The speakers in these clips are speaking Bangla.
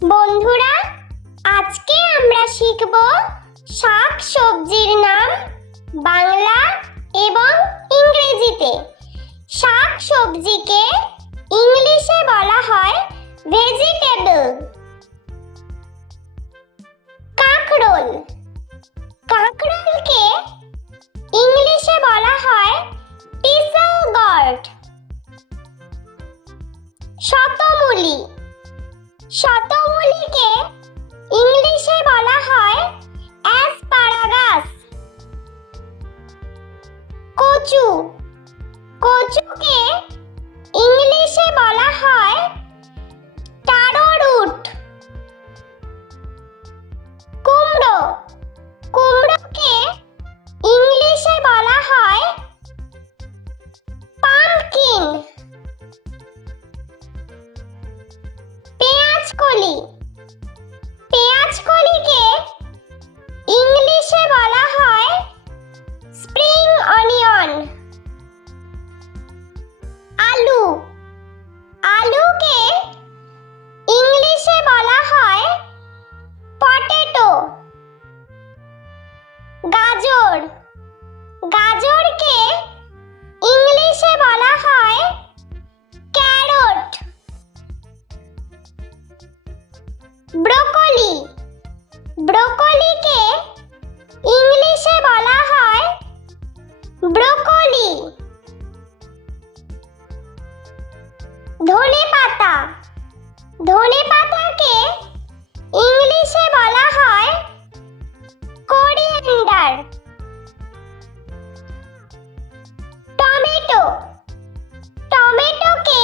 বন্ধুরা, আজকে আমরা শিখব শাক সবজির নাম বাংলা এবং ইংরেজিতে। শাক সবজিকে ইংলিশে বলা হয় ভেজিটেবল। কাঁকরোল, কাঁকরোলকে ইংলিশে বলা হয় টিসেল গর্ড। শতমূলি, শতমূলিকে ইংলিশে বলা হয় অ্যাসপারাগাস। কচু, কচুকে ইংলিশে বলা হয় টারো রুট। কুমড়ো, কুমড়োকে ইংলিশে বলা হয় পাম্পকিন। পেঁয়াজকলি, পেঁয়াজকলিকে ইংলিশে বলা হয় স্প্রিং অনিয়ন। আলু, আলুকে ইংলিশে বলা হয় পটেটো। গাজর, গাজরকে ইংলিশে বলা হয় ক্যারট। ব্রোকলি, ব্রোকলিকে ইংলিশে বলা হয় ব্রোকলি। ধনেপাতা, ধনেপাতাকে ইংলিশে বলা হয় কোরিয়ান্ডার। টমেটো, টমেটোকে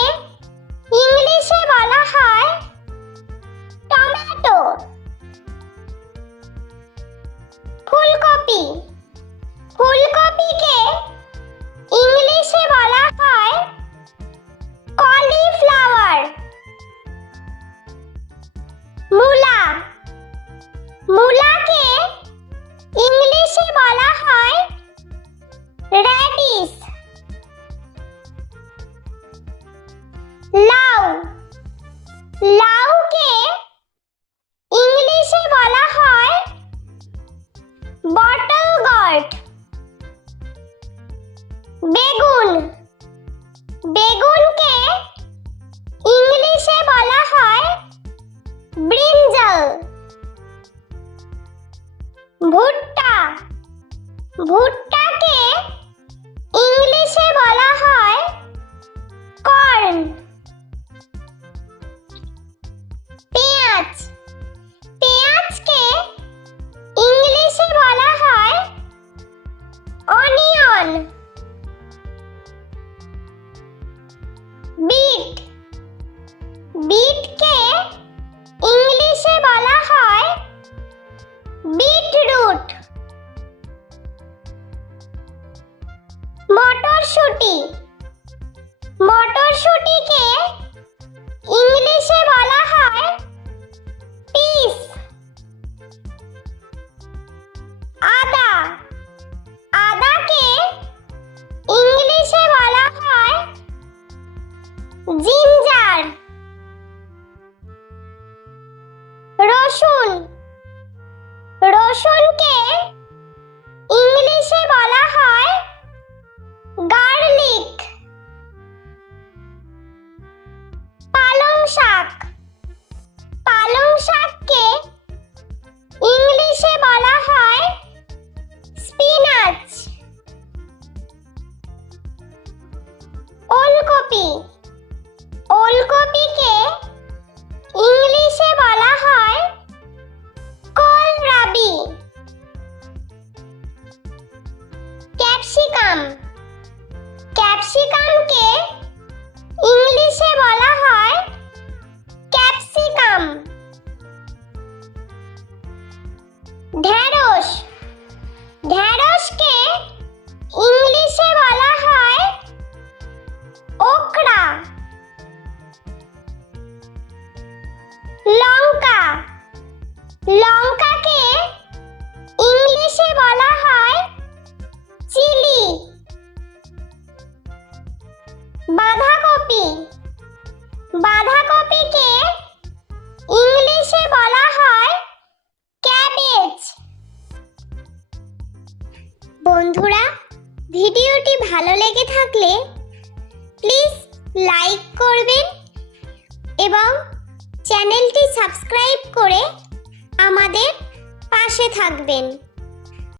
ইংলিশে বলা হয় টমেটো। ফুলকপি, ফুলকপিকে ইংলিশে বলা হয় কলিফ্লাওয়ার। মূলা, মূলাকে ইংলিশে বলা হয় র্যাডিশ। লাউ, লাউকে ইংলিশে বলা হয় বটল গর্ড। বেগুন, বেগুনকে ইংলিশে বলা হয় ব্রিঞ্জাল। ভুট্টা, ভুট্টাকে ইংলিশে বলা হয় কর্ন। পেঁয়াজ, পেঁয়াজকে ইংলিশে বলা হয় অনিয়ন। বিট, বিটকে ইংলিশে বলা হয় বিটরুট। মটরশুঁটি, মটরশুঁটিকে ইংলিশে বলা হয় পিস। আদা, আদাকে ইংলিশে বলা হয় জিঞ্জার। রসুন, রসুনকে ইংলিশে বলা হয় গার্লিক। পালং শাক, পালং শাককে ইংলিশে বলা হয় স্পিনাচ। ওলকপি, ওলকপিকে ইংলিশে বলা হয় কোলরাবি। ক্যাপসিকাম, ক্যাপসিকামকে ইংলিশে বলা হয় ক্যাপসিকাম। ঢেঁড়স, ঢেঁড়সকে ইংলিশে বলা হয় ওকরা। লঙ্কা, লঙ্কাকে ইংলিশে বলা হয় চিলি। বাঁধাকপি, বাঁধাকপিকে ইংলিশে বন্ধুরা, ভিডিওটি ভালো লেগে থাকলে প্লিজ লাইক করবেন এবং চ্যানেলটি সাবস্ক্রাইব করে আমাদের পাশে থাকবেন।